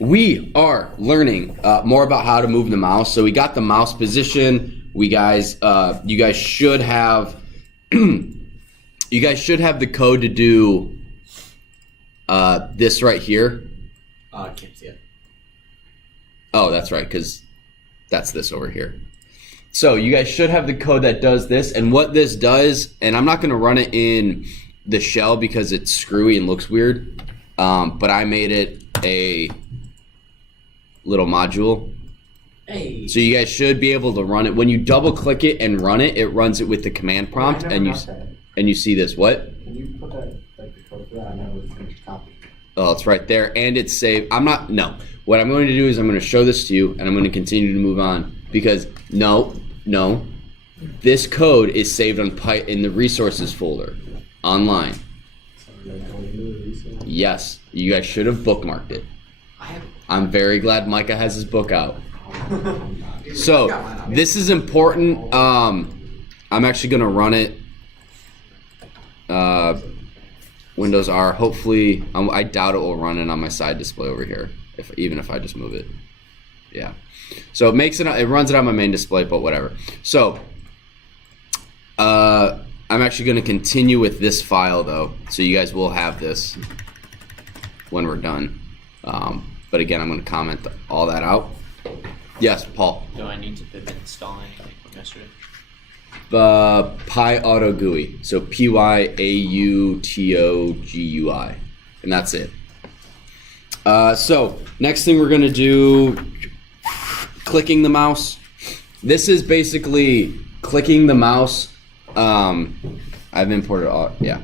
we are learning more about how to move the mouse. So we got the mouse position. You guys should have the code to do this right here. I can't see it. Oh, that's right, because that's this over here. So you guys should have the code that does this, and what this does, and I'm not going to run it in the shell because it's screwy and looks weird, but I made it a little module. Hey. So you guys should be able to run it. When you double click it and run it, it runs it with the command prompt, and you see this. What? Can you put that, like, the code for that? I never finished copy. Oh, it's right there, and it's saved. No. What I'm going to do is I'm going to show this to you, and I'm going to continue to move on, because no, this code is saved on in the resources folder online. Yes, you guys should have bookmarked it. I'm very glad Micah has his book out. So this is important. I'm actually going to run it. Windows R. Hopefully, I doubt it will run it on my side display over here. Even if I just move it, yeah. So it runs it on my main display, but whatever. So I'm actually going to continue with this file though, so you guys will have this when we're done. But again, I'm going to comment all that out. Yes, Paul. Do I need to pip install anything from yesterday? Pyautogui. So Pyautogui, and that's it. So next thing we're going to do, clicking the mouse. This is basically clicking the mouse. I've imported all, yeah.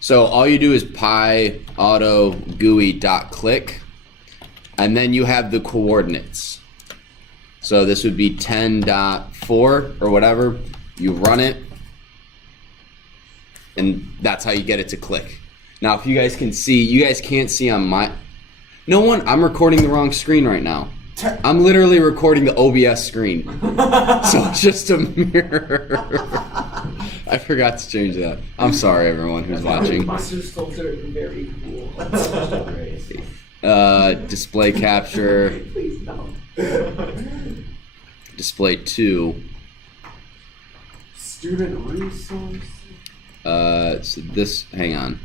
So all you do is Pyautogui.click, and then you have the coordinates. So this would be 10.4 or whatever. You run it, and that's how you get it to click. Now, if you guys can see, you guys can't see on my... I'm recording the wrong screen right now. I'm literally recording the OBS screen. So it's just a mirror. I forgot to change that. I'm sorry, everyone who's watching. Very cool. Display capture. Please no. Display 2. Student resource. So this, hang on.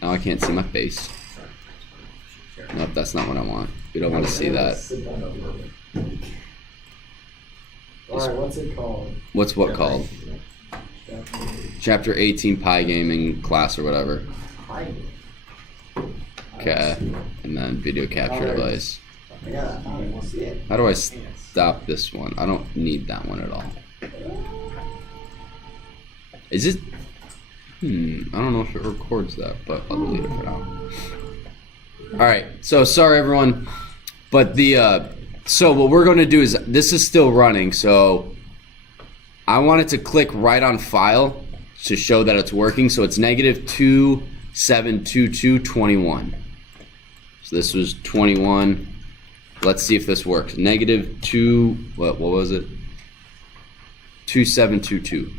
Now I can't see my face. Nope, that's not what I want. We don't want to see that. Alright, what's it called? What's what called? Chapter 18 Pi Gaming class or whatever. Okay, and then video capture device. How do I stop this one? I don't need that one at all. Is it? I don't know if it records that, but I'll delete it for now. Alright, so sorry everyone, but so what we're going to do is, this is still running, so I want it to click right on file to show that it's working, so it's -272221. So this was 21. Let's see if this works. -2, what was it? 2722.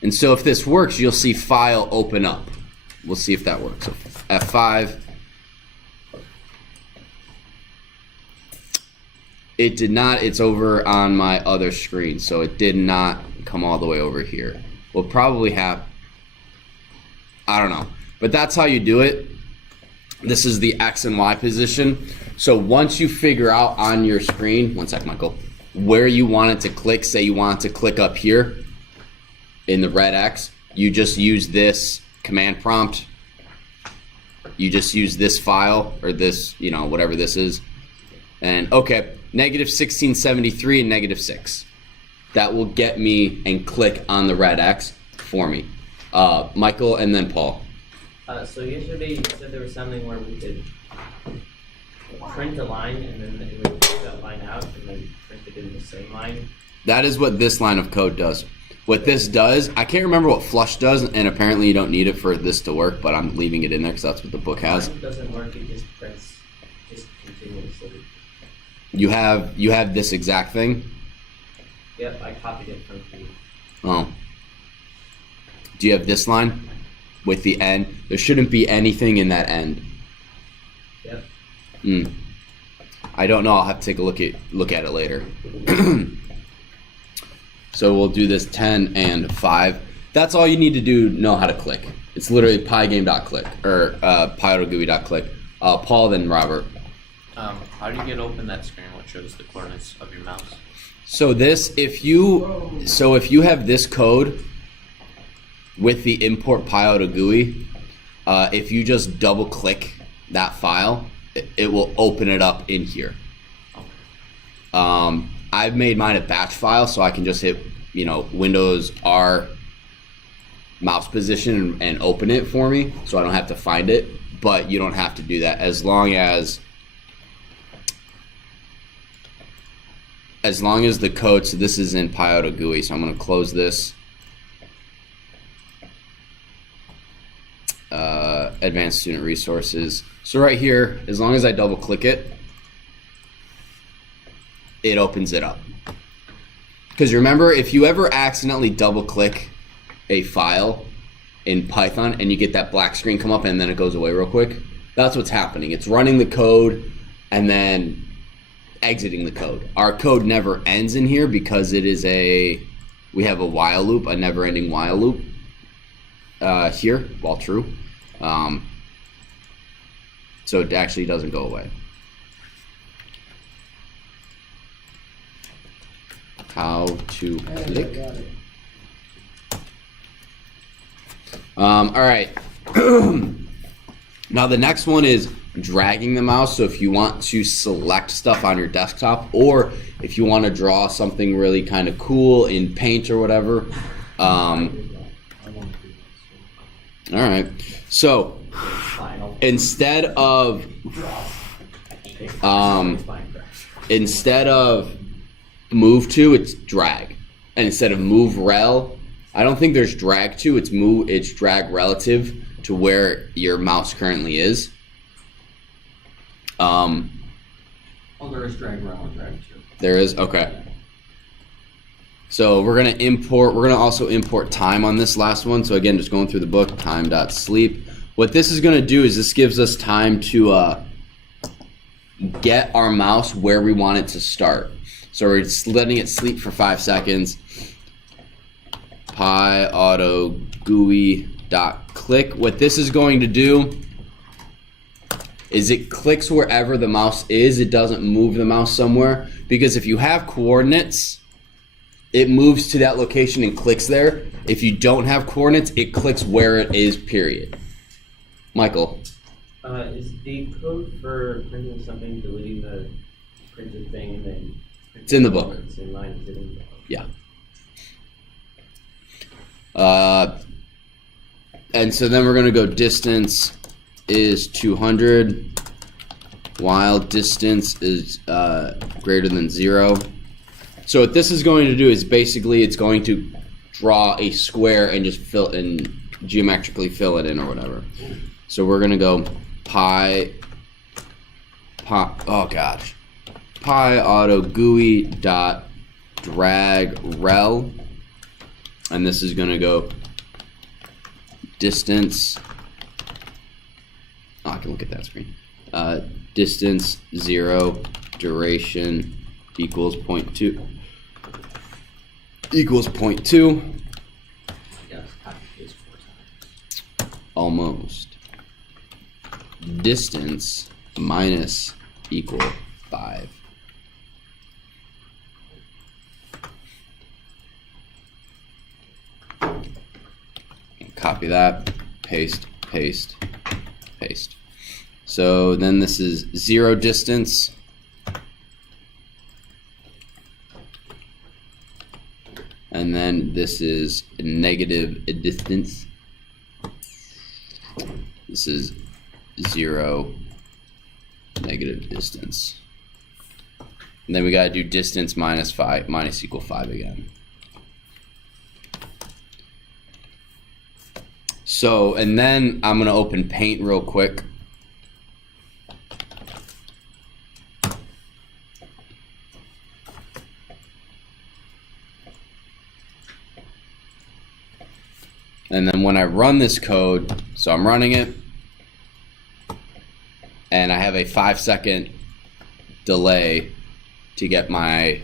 And so if this works, you'll see file open up. We'll see if that works. So F5. It did not. It's over on my other screen, so it did not come all the way over here. We'll probably have, I don't know, but that's how you do it. This is the X and Y position. So once you figure out on your screen, one sec, Michael, where you want it to click, say you want it to click up here in the red X, you just use this command prompt. You just use this file, or this, whatever this is. And okay, -1673 and -6. That will get me and click on the red X for me. Michael and then Paul. So yesterday you said there was something where we could print a line and then it would take that line out and then print it in the same line. That is what this line of code does. What this does, I can't remember what flush does, and apparently you don't need it for this to work, but I'm leaving it in there because that's what the book has. Mine doesn't work, it just prints just continuously. You have this exact thing? Yep, I copied it from you. Oh. Do you have this line with the end? There shouldn't be anything in that end. Yep. I don't know. I'll have to take a look at it later. So we'll do this 10 and 5. That's all you need to do. Know how to click. It's literally pygame.click or Pyautogui.click. Paul, then Robert. How do you get open that screen? What shows the coordinates of your mouse? So this, if you have this code with the import Pyautogui, if you just double click that file, it will open it up in here. I've made mine a batch file, so I can just hit, Windows R mouse position and open it for me, so I don't have to find it. But you don't have to do that as long as the code. So this is in Pyautogui, so I'm going to close this. Advanced Student Resources. So right here, as long as I double click it, it opens it up. Because remember, if you ever accidentally double click a file in Python and you get that black screen come up and then it goes away real quick, that's what's happening. It's running the code and then exiting the code. Our code never ends in here because we have a while loop, a never-ending while loop here, while true. So it actually doesn't go away. How to click. All right. Now the next one is dragging the mouse. So if you want to select stuff on your desktop, or if you want to draw something really kind of cool in Paint or whatever. All right. So instead of move to, it's drag, and instead of move rel, I don't think there's drag to. It's drag relative to where your mouse currently is. Oh, there is drag rel and drag to. There is? Okay. So we're gonna also import time on this last one. So again, just going through the book, time.sleep. What this is gonna do is this gives us time to get our mouse where we want it to start. So we're just letting it sleep for 5 seconds. Pyautogui.click. What this is going to do is it clicks wherever the mouse is. It doesn't move the mouse somewhere, because if you have coordinates, it moves to that location and clicks there. If you don't have coordinates, it clicks where it is, period. Michael. Is the code for printing something, deleting the printed thing, and then It's in the book. It's in line, is it in the book? Yeah. And so then we're going to go distance is 200 while distance is greater than 0. So what this is going to do is basically it's going to draw a square and just geometrically fill it in or whatever. So we're going to go Pyautogui.drag_rel, and this is going to go distance. I can look at that screen. Distance 0, duration equals 0.2. Equals 0.2. Yes, copy paste 4 times. Almost. Distance minus equal 5. Copy that, paste, paste, paste. So then this is 0 distance. And then this is negative distance. This is 0 negative distance. And then we gotta do distance minus equal 5 again. So, and then I'm gonna open Paint real quick. And then when I run this code, so I'm running it, and I have have a 5-second delay to get my.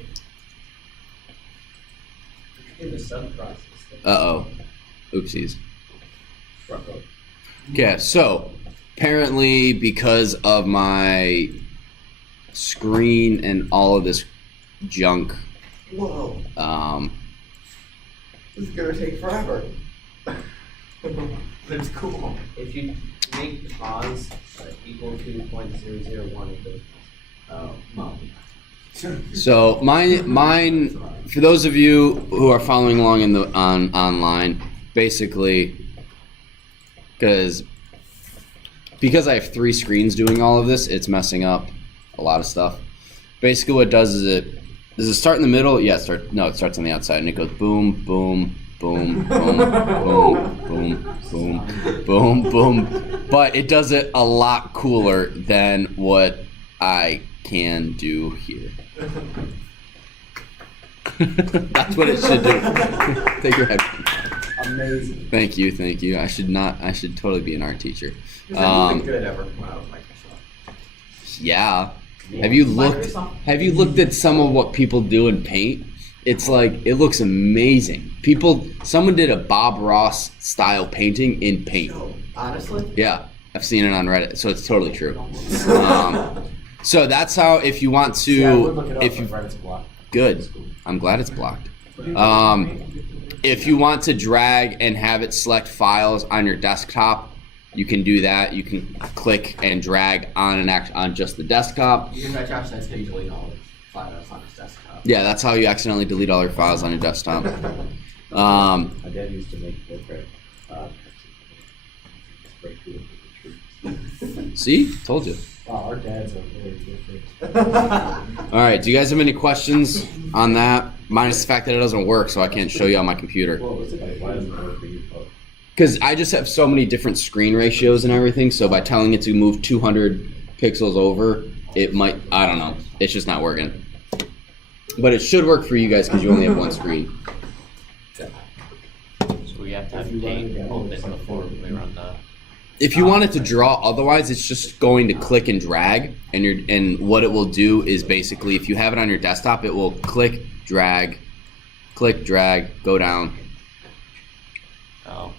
Do the sub process. Uh-oh. Oopsies. Okay, so apparently because of my screen and all of this junk, Whoa, um, this is gonna take forever. That's cool. If you make pause equal to 0.001, it goes. Oh, well. so mine, for those of you who are following along in the online, basically, because I have 3 screens doing all of this, it's messing up a lot of stuff. Basically, what it does is does it start in the middle? Yeah, it starts on the outside, and it goes boom, boom, boom, boom, boom, boom, boom, boom, boom. But it does it a lot cooler than what I can do here. That's what it should do. Take your headphones off. Amazing. Thank you. I should totally be an art teacher. Is anything good ever come out of Microsoft? Yeah. Have you looked at some of what people do in Paint? It's like, it looks amazing. Someone did a Bob Ross style painting in Paint. No, honestly? Yeah, I've seen it on Reddit, so it's totally true. So that's how, if you want to, Yeah, I would look it up, if you, but Reddit's blocked. good. I'm glad it's blocked. If you want to drag and have it select files on your desktop, you can do that. You can click and drag on just the desktop. Because that Josh says he delete all the files on his desktop. Yeah, that's how you accidentally delete all your files on your desktop. My dad used to make portrait. See? Told you. Wow, our dads are very different. All right, do you guys have any questions on that? Minus the fact that it doesn't work, so I can't show you on my computer. Why doesn't it work for you, folks? Because I just have so many different screen ratios and everything, so by telling it to move 200 pixels over, it might, I don't know, it's just not working. But it should work for you guys because you only have one screen. So we have to have Paint open before we run the. If you want it to draw otherwise, it's just going to click and drag, and what it will do is basically, if you have it on your desktop, it will click, drag, go down, Oh.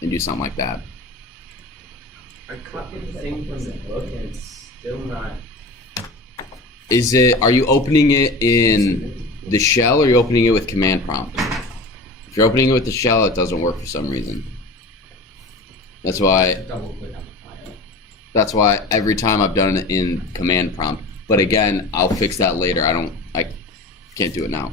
and do something like that. I copied the thing from the book and it's still not. Are you opening it in the shell, or are you opening it with command prompt? If you're opening it with the shell, it doesn't work for some reason. That's why Double click on the file. That's why every time I've done it in command prompt. But again, I'll fix that later. I can't do it now.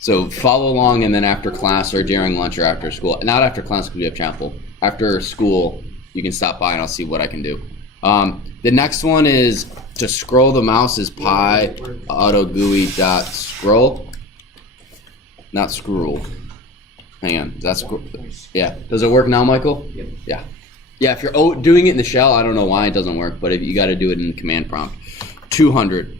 So follow along, and then after class or during lunch or after school. Not after class because we have chapel. After school, you can stop by and I'll see what I can do. The next one is to scroll the mouse is Pyautogui.scroll. Not scroll. Hang on. That's yeah. Does it work now, Michael? Yep. Yeah. Yeah. If you're doing it in the shell, I don't know why it doesn't work, but if you got to do it in the command prompt. 200.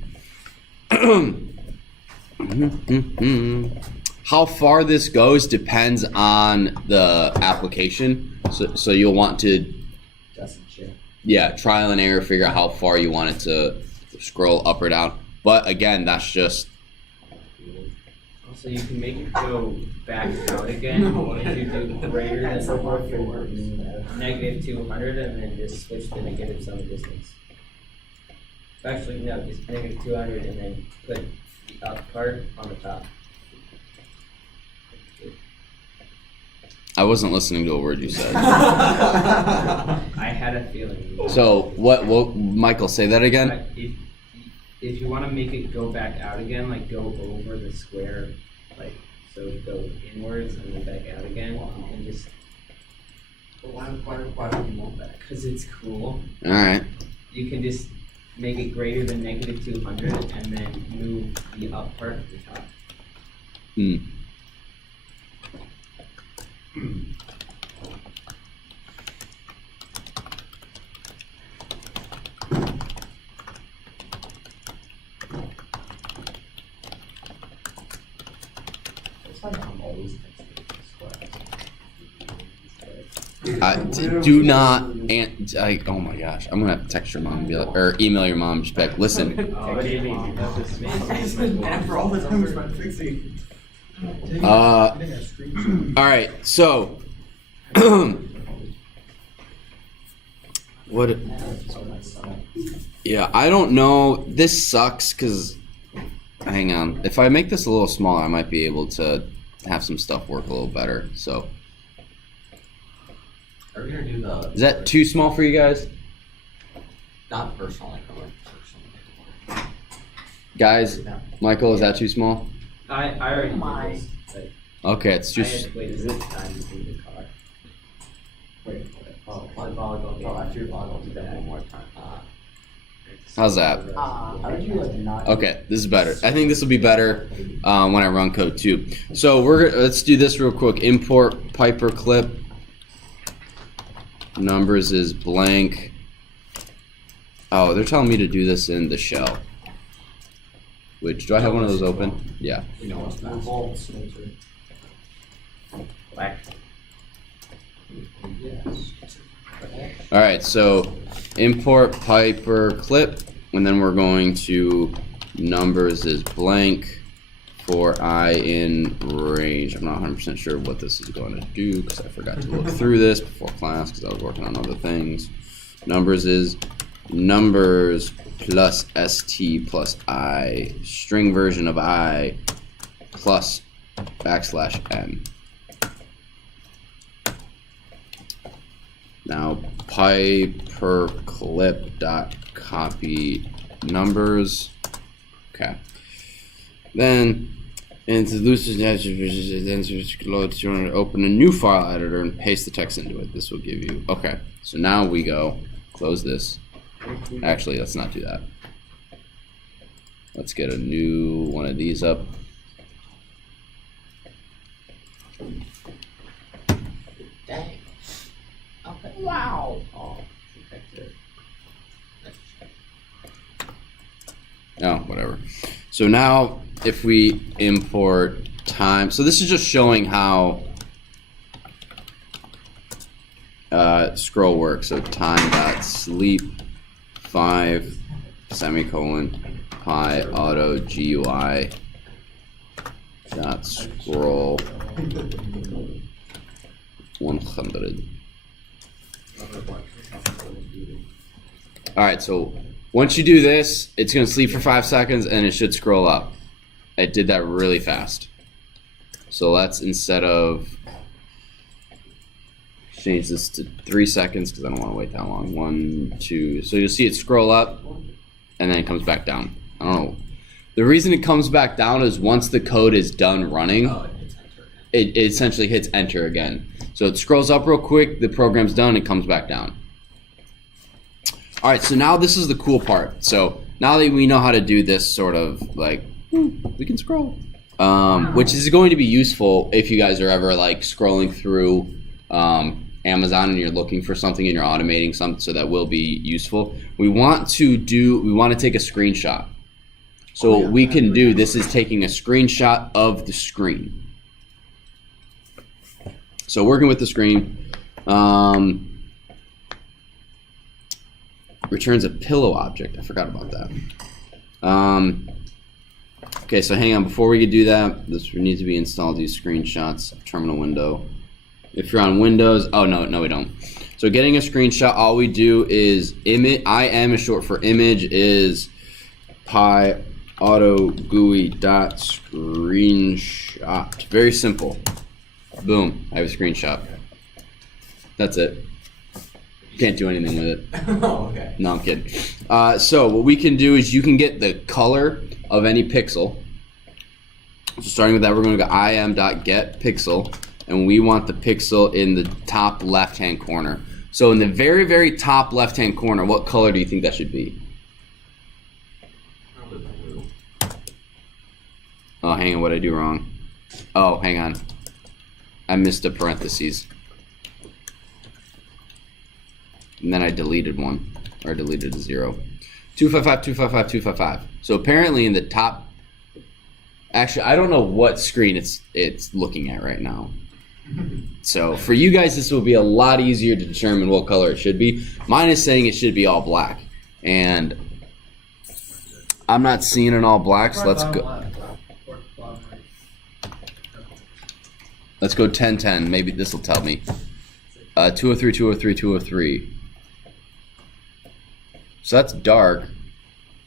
How far this goes depends on the application. So you'll want to, trial and error, figure out how far you want it to scroll up or down. But again, that's just. Also, you can make it go back out again if you do greater than negative 200, and then just switch the negative sum distance. Actually, no, just negative 200 and then put the up part on the top. I wasn't listening to a word you said. I had a feeling. So what? Michael, say that again. If you want to make it go back out again, like go over the square, like so go inwards and then back out again, you can just. Why do you want that? Because it's cool. All right. You can just make it greater than negative 200 and then move the up part to the top. Do not And like, oh my gosh, I'm gonna have to text your mom and be like, or email your mom just be like, listen. Oh, Jamie, that's just me. And for all the time we spent fixing. All right, so what? Yeah, I don't know. This sucks because, hang on. If I make this a little smaller, I might be able to have some stuff work a little better. So, Are we gonna do the? is that too small for you guys? Not personal, personal. Guys, Michael, is that too small? I already did this. Like, Okay, it's I just. had to wait a this time to do the car. Wait, Oh, The volleyball game. Oh, after your volleyball, Do do that that one one more more time. How's that? how did you like not? Okay, this is better. I think this will be better when I run code 2. So let's do this real quick. Import Piper clip. Numbers is blank. Oh, they're telling me to do this in the shell. Which, do I have one of those open? Yeah. You know what's fast. Whack. All right, so import Piper clip, and then we're going to numbers is blank for I in range. I'm not 100% sure what this is going to do because I forgot to look through this before class because I was working on other things. Numbers is numbers plus st plus I, string version of I plus \n. Now Piper clip dot copy numbers. Okay. Then into open a new file editor and paste the text into it. This will give you. Okay. So now we go close this. Actually, let's not do that. Let's get a new one of these up. Dang. Okay. Wow. Oh, okay. Oh, whatever. So now if we import time, so this is just showing how scroll works. So time dot sleep 5 semicolon pi auto GUI dot scroll 100. All right, so once you do this, it's going to sleep for 5 seconds and it should scroll up. It did that really fast. So let's, instead of, change this to 3 seconds because I don't want to wait that long. 1, 2, so you'll see it scroll up and then it comes back down. I don't know. The reason it comes back down is once the code is done running, Oh, it hits enter. it essentially hits enter again. So it scrolls up real quick, the program's done, it comes back down. All right, so now this is the cool part. So now that we know how to do this sort of like, we can scroll, which is going to be useful if you guys are ever like scrolling through Amazon and you're looking for something and you're automating something, so that will be useful. We want to take a screenshot. So what we can do, this is taking a screenshot of the screen. So working with the screen, returns a pillow object. I forgot about that. Okay, so hang on. Before we could do that, this needs to be installed. These screenshots, terminal window. If you're on Windows, oh no, we don't. So getting a screenshot, all we do is image. IM is short for image. Is Pyautogui dot screenshot. Very simple. Boom, I have a screenshot. That's it. Can't do anything with it. Oh, okay. No, I'm kidding. So what we can do is you can get the color of any pixel. So starting with that, we're going to go im.getPixel, and we want the pixel in the top left-hand corner. So in the very, very top left-hand corner, what color do you think that should be? Probably blue. Oh, hang on, what did I do wrong? Oh, hang on. I missed a parentheses. And then I deleted one, or deleted a 0. 255, 255, 255. So apparently in the top, actually I don't know what screen it's looking at right now. So for you guys, this will be a lot easier to determine what color it should be. Mine is saying it should be all black, and I'm not seeing an all black, so let's go. Let's go 10-10. Maybe this will tell me. 203, 203, 203. So that's dark.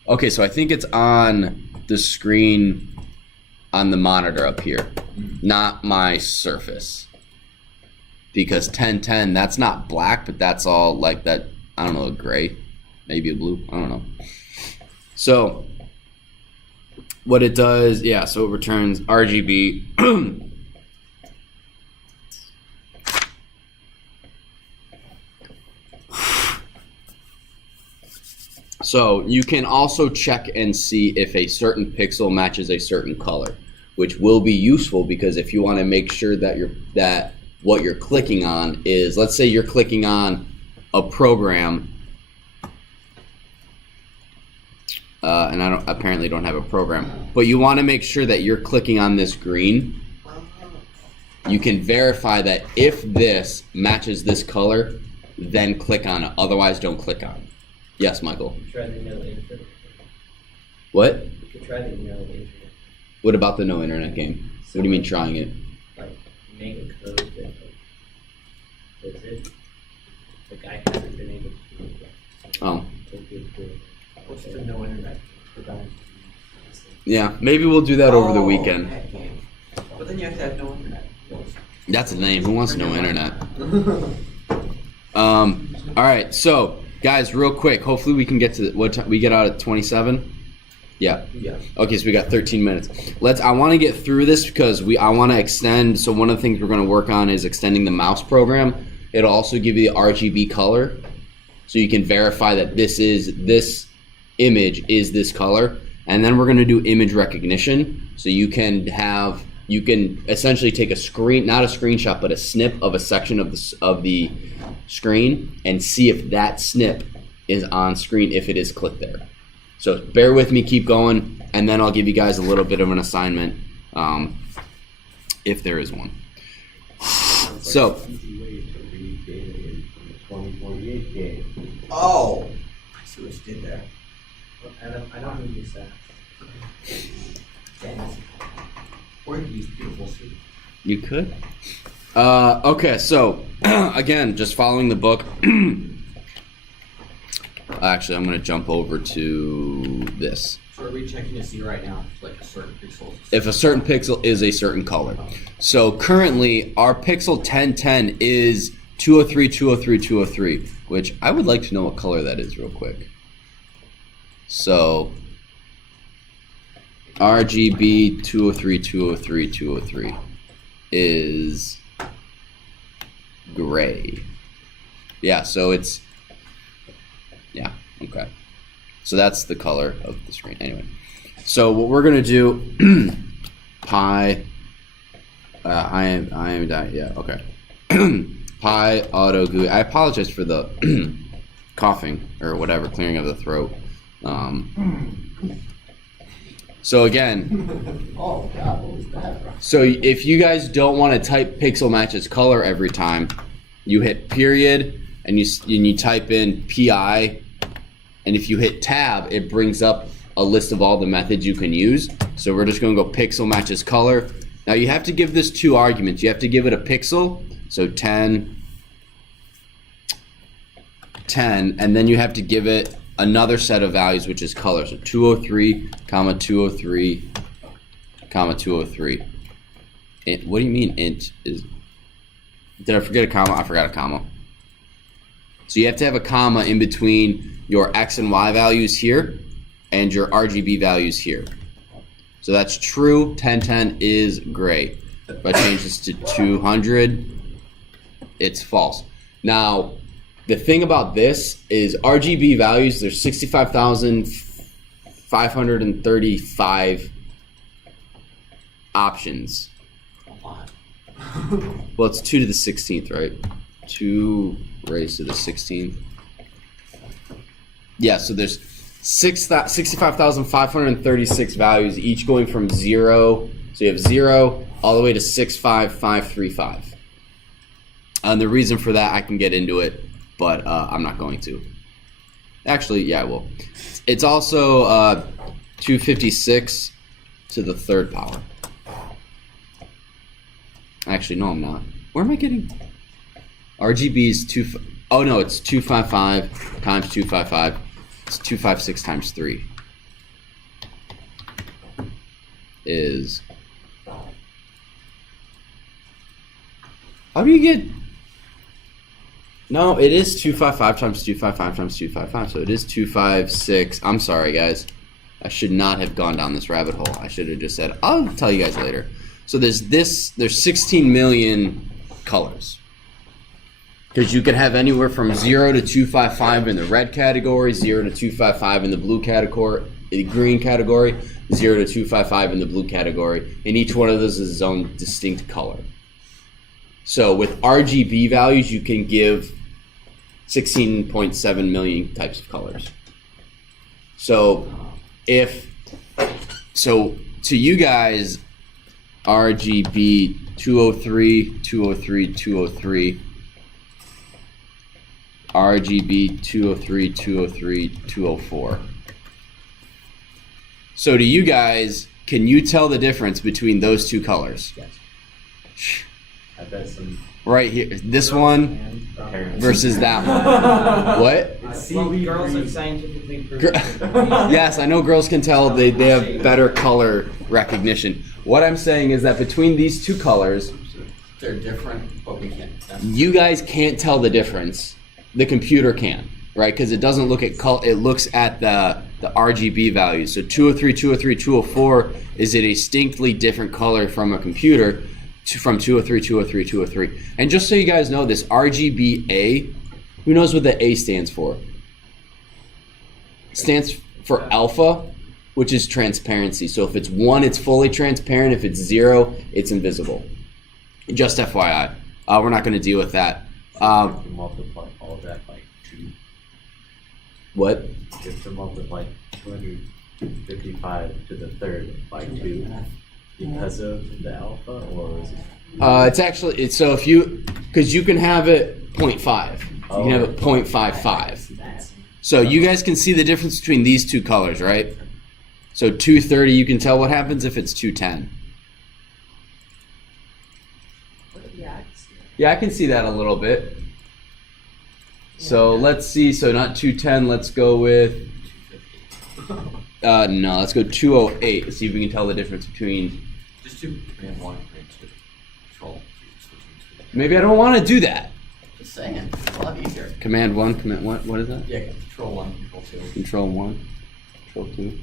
Okay, so I think it's on the screen on the monitor up here, not my surface. Because 10-10, that's not black, but that's all like that, I don't know, a gray, maybe a blue, I don't know. So what it does, yeah, so it returns RGB. So you can also check and see if a certain pixel matches a certain color, which will be useful because if you want to make sure that what you're clicking on is, let's say you're clicking on a program, and I apparently don't have a program, but you want to make sure that you're clicking on this green. You can verify that if this matches this color, then click on it. Otherwise, don't click on it. Yes, Michael. Try the no internet. What? You could try the no internet. What about the no internet game? What do you mean trying it? Like, make a code that does it. Like, I haven't been able to do it. Oh. What's the no internet? Yeah, maybe we'll do that over the weekend. That game. But then you have to have no internet. That's the name. Who wants no internet? All right, so guys, real quick. Hopefully we can get to what time we get out at 27. Yeah. Yeah. Okay, so we got 13 minutes. I want to get through this because I want to extend. So one of the things we're going to work on is extending the mouse program. It'll also give you the RGB color, so you can verify that this image is this color. And then we're going to do image recognition, so you can essentially take a screen, not a screenshot, but a snip of a section of the screen and see if that snip is on screen if it is clicked there. So bear with me, keep going, and then I'll give you guys a little bit of an assignment if there is one. So. Oh! I see what you did there. I don't need this that. Or you could use beautiful soup. You could. Okay, so again, just following the book. Actually, I'm going to jump over to this. So are we checking to see right now if like a certain pixel? If a certain pixel is a certain color. So currently, our pixel 1010 is 203, 203, 203, which I would like to know what color that is real quick. So RGB 203, 203, 203 is gray. Yeah, so it's, yeah, okay. So that's the color of the screen. Anyway, so what we're gonna do, yeah, okay. Pyautogui. I apologize for the coughing or whatever, clearing of the throat. So again, Oh God, what was that? so if you guys don't want to type pixel matches color every time, you hit period and you type in PI, and if you hit tab, it brings up a list of all the methods you can use. So we're just going to go pixel matches color. Now you have to give this two arguments. You have to give it a pixel, so 10, and then you have to give it another set of values, which is color. So 203, 203, 203. What do you mean int is? Did I forget a comma? I forgot a comma. So you have to have a comma in between your X and Y values here and your RGB values here. So that's true. 1010 is gray. If I change this to 200, it's false. Now, the thing about this is RGB values, there's 65,535 options. A lot. Well, it's 2 to the 16th, right? 2 raised to the 16th. Yeah, so there's 65,536 values, each going from 0. So you have 0 all the way to 65535. And the reason for that, I can get into it, but I'm not going to. Actually, yeah, I will. It's also 256 to the third power. Actually, no, I'm not. Where am I getting? RGB is oh no, it's 255 times 255. It's 256 times 3. Is. How do you get? No, it is 255 times 255 times 255. So it is 256. I'm sorry, guys. I should not have gone down this rabbit hole. I should have just said, I'll tell you guys later. So there's 16 million colors. Because you can have anywhere from 0 to 255 in the red category, 0 to 255 in the blue category, the green category, 0 to 255 in the blue category. And each one of those is its own distinct color. So with RGB values, you can give 16.7 million types of colors. So to you guys, RGB 203, 203, 203, RGB 203, 203, 204. So to you guys, can you tell the difference between those two colors? Yes. I bet some. Right here, this one versus that one. What? Well, girls are scientifically proven. Yes, I know girls can tell they have better color recognition. What I'm saying is that between these two colors, They're different, but we can't. you guys can't tell the difference. The computer can, right? Because it doesn't look at color, it looks at the RGB values. So 203, 203, 204 is a distinctly different color from a computer from 203, 203, 203. And just so you guys know, this RGBA, who knows what the A stands for? It stands for alpha, which is transparency. So if it's 1, it's fully transparent. If it's 0, it's invisible. Just FYI. We're not going to deal with that. Multiply all of that by 2. What? Just to multiply 255 to the third by 2 because of the alpha, or is it? It's actually, so if you, because you can have it 0.5. You can have it 0.55. So you guys can see the difference between these two colors, right? So 230, you can tell what happens if it's 210. Yeah, I can see that a little bit. So let's see, so not 210, let's go with, no, let's go 208. See if we can tell the difference between. Just do command 1, command 2. Control. Maybe I don't want to do that. Just saying, it's a lot easier. Command 1, command what is that? Yeah, control 1, control 2. Control 1, control 2.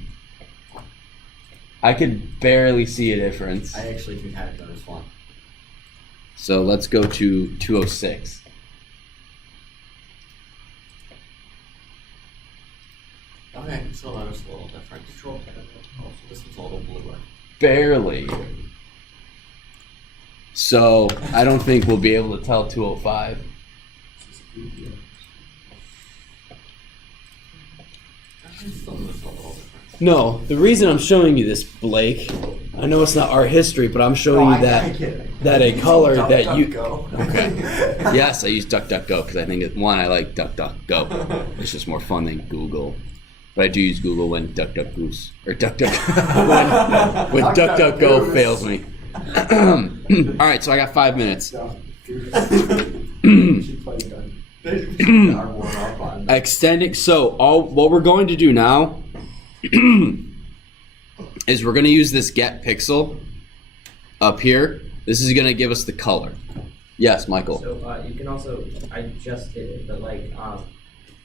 I could barely see a difference. I actually do have notice 1. So let's go to 206. Okay, so notice a little different. Control 10. Oh, so this one's a little bluer. Barely. So I don't think we'll be able to tell 205. Still notice a little different. No, the reason I'm showing you this, Blake, I know it's not art history, but I'm showing you that a color that you. Okay. Yes, I use DuckDuckGo because I think I like DuckDuckGo. It's just more fun than Google. But I do use Google when DuckDuckGoose or DuckDuck when DuckDuckGo fails me. All right, so I got 5 minutes. Extending. So what we're going to do now is we're going to use this get pixel up here. This is going to give us the color. Yes, Michael. So you can also, I just did it, but like,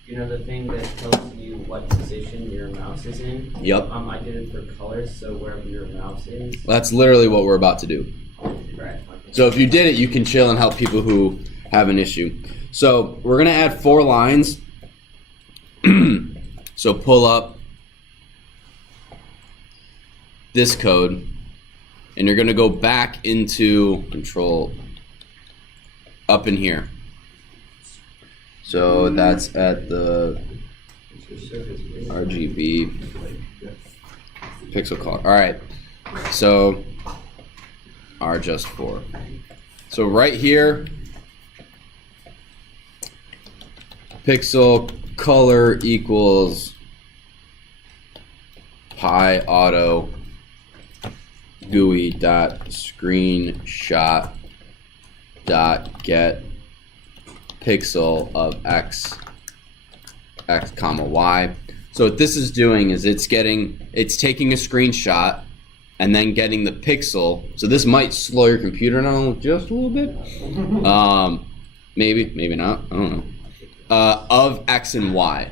you know the thing that tells you what position your mouse is in? Yep. I did it for colors, so wherever your mouse is. That's literally what we're about to do. Right. So if you did it, you can chill and help people who have an issue. So we're going to add 4 lines. So pull up this code, and you're going to go back into control up in here. So that's at the RGB PixelColor. All right. So R just 4. So right here, pixel color equals Pyautogui dot screenshot dot get pixel of x comma y. So what this is doing is it's taking a screenshot and then getting the pixel. So this might slow your computer down just a little bit. Maybe not. I don't know. Of x and y.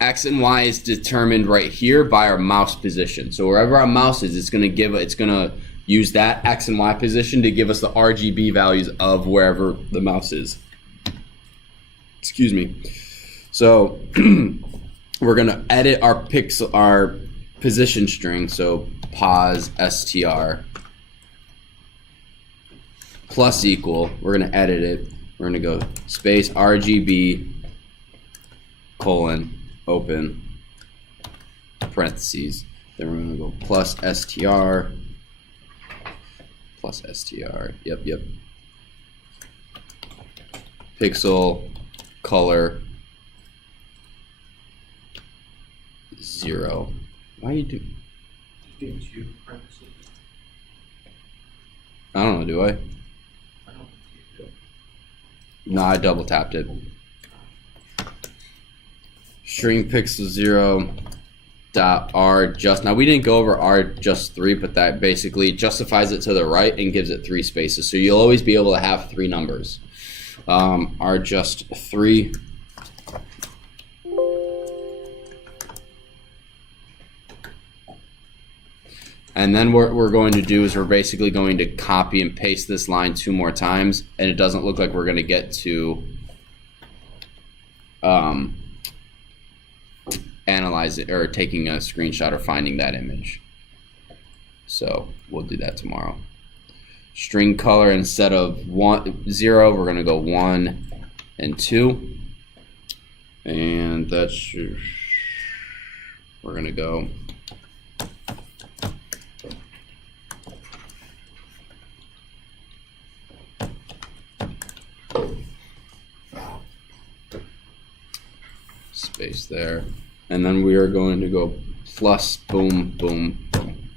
X and y is determined right here by our mouse position. So wherever our mouse is, it's gonna use that x and y position to give us the RGB values of wherever the mouse is. Excuse me. So we're gonna edit our position string. So pos str plus equal. We're gonna edit it. We're gonna go space RGB colon open parentheses. Then we're gonna go plus str. Yep. Pixel color 0. Why are you doing? Didn't you parentheses? I don't know. Do I? I don't think you do. No, I double tapped it. String pixel 0 dot r just. Now we didn't go over r just 3, but that basically justifies it to the right and gives it 3 spaces. So you'll always be able to have 3 numbers. R just 3. And then what we're going to do is we're basically going to copy and paste this line 2 more times, and it doesn't look like we're going to get to analyze it or taking a screenshot or finding that image. So we'll do that tomorrow. String color, instead of 0, we're going to go 1 and 2, and that's we're going to go space there, and then we are going to go plus boom boom boom.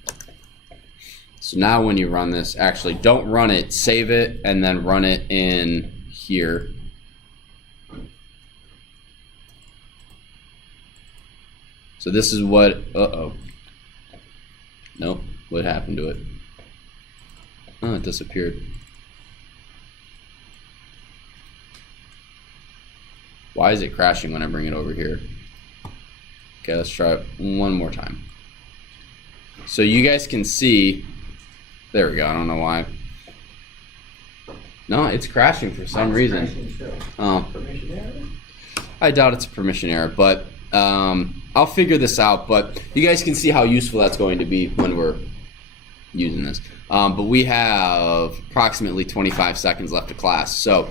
So now when you run this, actually don't run it, save it, and then run it in here. So this is what, nope, what happened to it? Oh, it disappeared. Why is it crashing when I bring it over here? Okay, let's try it one more time. So you guys can see, there we go, I don't know why. No, it's crashing for some reason. Oh, I doubt it's a permission error, but I'll figure this out. But you guys can see how useful that's going to be when we're using this. But we have approximately 25 seconds left of class. So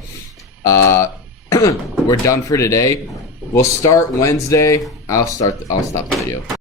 we're done for today. We'll start Wednesday. I'll stop the video.